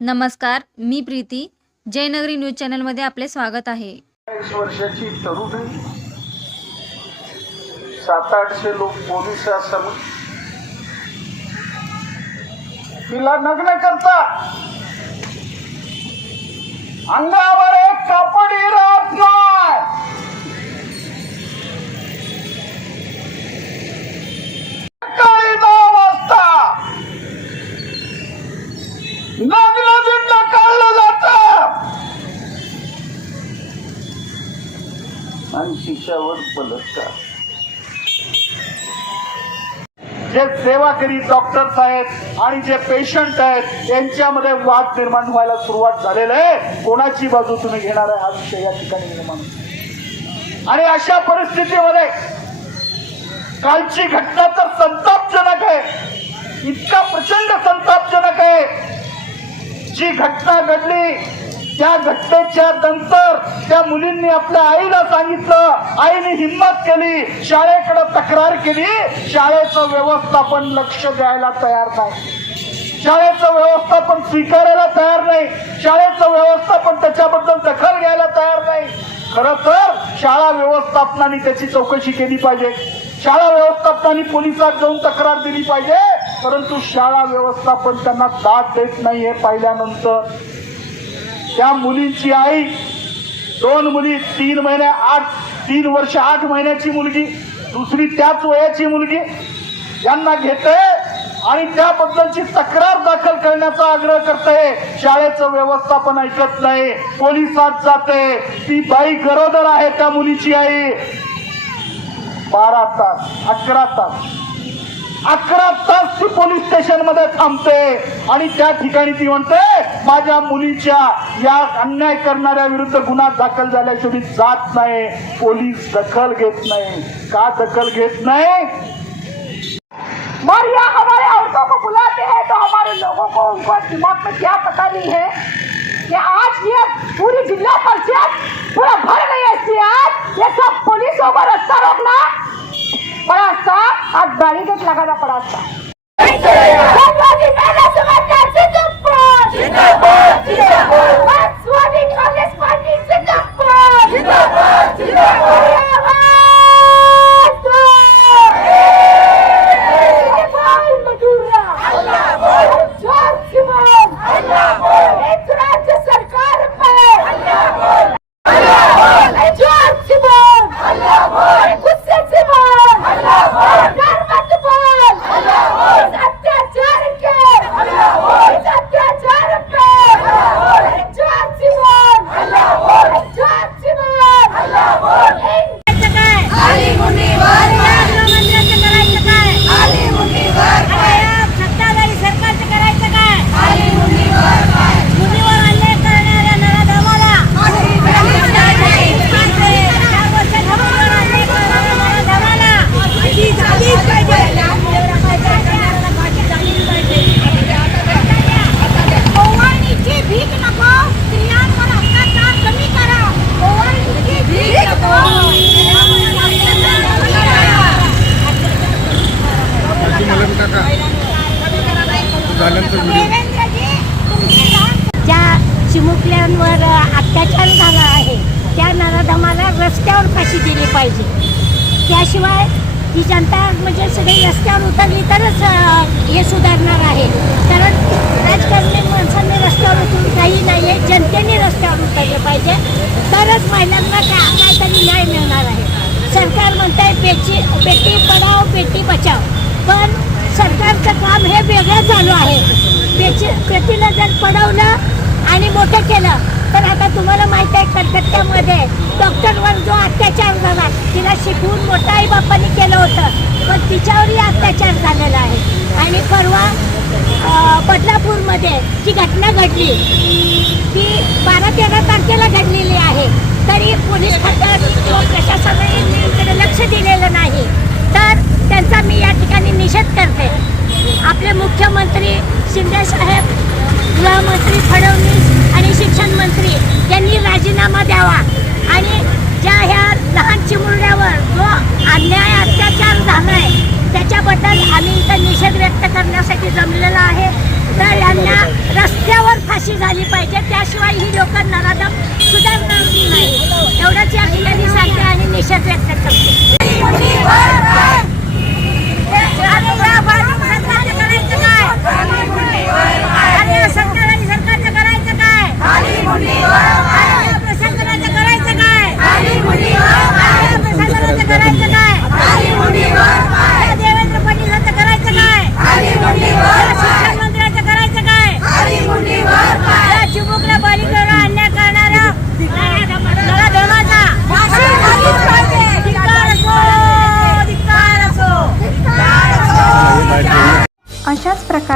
नमस्कार मी प्रीती. जयनगरी न्यूज चॅनलमध्ये आपले स्वागत आहे. चाळीस वर्षाची तरुणी सात आठशे लोक पोलिसासमोर तिला नग्न करता अंगावर एक कापड तिच्यावर बलात्कार जे. सेवा करीत डॉक्टर्स आहेत आणि जे पेशंट आहेत यांच्यामध्ये वाद निर्माण व्हायला सुरुवात झालेला आहे. कोणाची बाजू तुम्ही घेणार आहे? हा विषय या ठिकाणी निर्माण आणि अशा परिस्थितीमध्ये कालची घटना तर संतापजनक आहे. इतका प्रचंड संतापजनक आहे. जी घटना घडली त्या घटनेच्या नंतर तिने आपल्या आईला सांगितलं. आईने हिंमत केली. शाळेकडे तक्रार केली. शाळेचं व्यवस्थापन लक्ष द्यायला तयार नाही. शाळेचं व्यवस्थापन स्वीकारायला तयार नाही. शाळेचं व्यवस्थापन त्याच्याबद्दल दखल घ्यायला तयार नाही. खर तर शाळा व्यवस्थापनाने त्याची चौकशी केली पाहिजे. शाळा व्यवस्थापनाने पोलिसात जाऊन तक्रार दिली पाहिजे. परंतु शाळा व्यवस्थापन त्यांना दाद देत नाही हे पाहिल्यानंतर. त्या मुलींची आई दोन मुली तीन महिने आठ तीन वर्ष आठ महिन्याची मुलगी दुसरी त्याच वयाची मुलगी. यांना घेते आणि त्याबद्दलची तक्रार दाखल करण्याचा आग्रह करते. शाळेचं व्यवस्थापन ऐकत नाही. पोलिसात जाते. ती बाई गरोदर आहे त्या मुलीची आई. बारा तास अकरा तास अकरा तास ती पोलीस स्टेशनमध्ये थांबते आणि त्या ठिकाणी ती म्हणते माझ्या मुलीच्या या अन्याय करणाऱ्या विरुद्ध गुन्हा दाखल झाल्याशिवाय जात नाही. पोलीस दखल घेत नाही. का दखल घेत नाही? और यहाँ हमारे औरतों को बुलाते हैं तो हमारे लोगों को उनको दिमाग में क्या पता नहीं है कि आज ये पूरी जिला परिषद पूरा भर गई है सियार। ये सब पुलिसों को रास्ता रोकना। पड़ा था आज बैरिकेड लगाना पड़ा था झाल्यानंतर ज्या चिमुकल्यांवर अत्याचार झाला आहे त्या नराधमाला रस्त्यावर फाशी दिली पाहिजे. त्याशिवाय ही जनता म्हणजे सगळी रस्त्यावर उतरली तरच हे सुधारणार आहे. कारण राजकारणी माणसांनी रस्त्यावर उतरून काही नाही आहे जनतेने रस्त्यावर उतरलं पाहिजे. तरच महिलांना का काहीतरी न्याय मिळणार आहे. सरकार म्हणत आहे बेटी बेटी पढाओ बेटी बचाव पण सरकारचं काम हे वेगळं चालू आहे. त्याची बेटीला जर पडवलं आणि मोठं केलं तर आता तुम्हाला माहीत आहे कलकत्त्यामध्ये डॉक्टरवर जो अत्याचार झाला तिला शिकवून मोठा आई बापांनी केलं होतं. पण तिच्यावरही अत्याचार झालेला आहे. आणि परवा बदलापूरमध्ये जी घटना घडली ती बारा तेरा तारखेला घडलेली आहे. तरी पोलीस खात्यात किंवा प्रशासनाने लक्ष दिलेलं नाही. आपले मुख्यमंत्री शिंदेसाहेब गृहमंत्री फडणवीस आणि शिक्षण मंत्री यांनी राजीनामा द्यावा. आणि ज्या ह्या लहान चिमुरड्यावर जो अन्याय अत्याचार झाला आहे त्याच्याबद्दल आम्ही इथं निषेध व्यक्त करण्यासाठी जमलेला आहे. तर यांना रस्त्यावर फाशी झाली पाहिजे. त्याशिवाय ही लोक नराधम सुधारणार नाही. एवढंच या ठिकाणी सांगते आणि निषेध व्यक्त करते.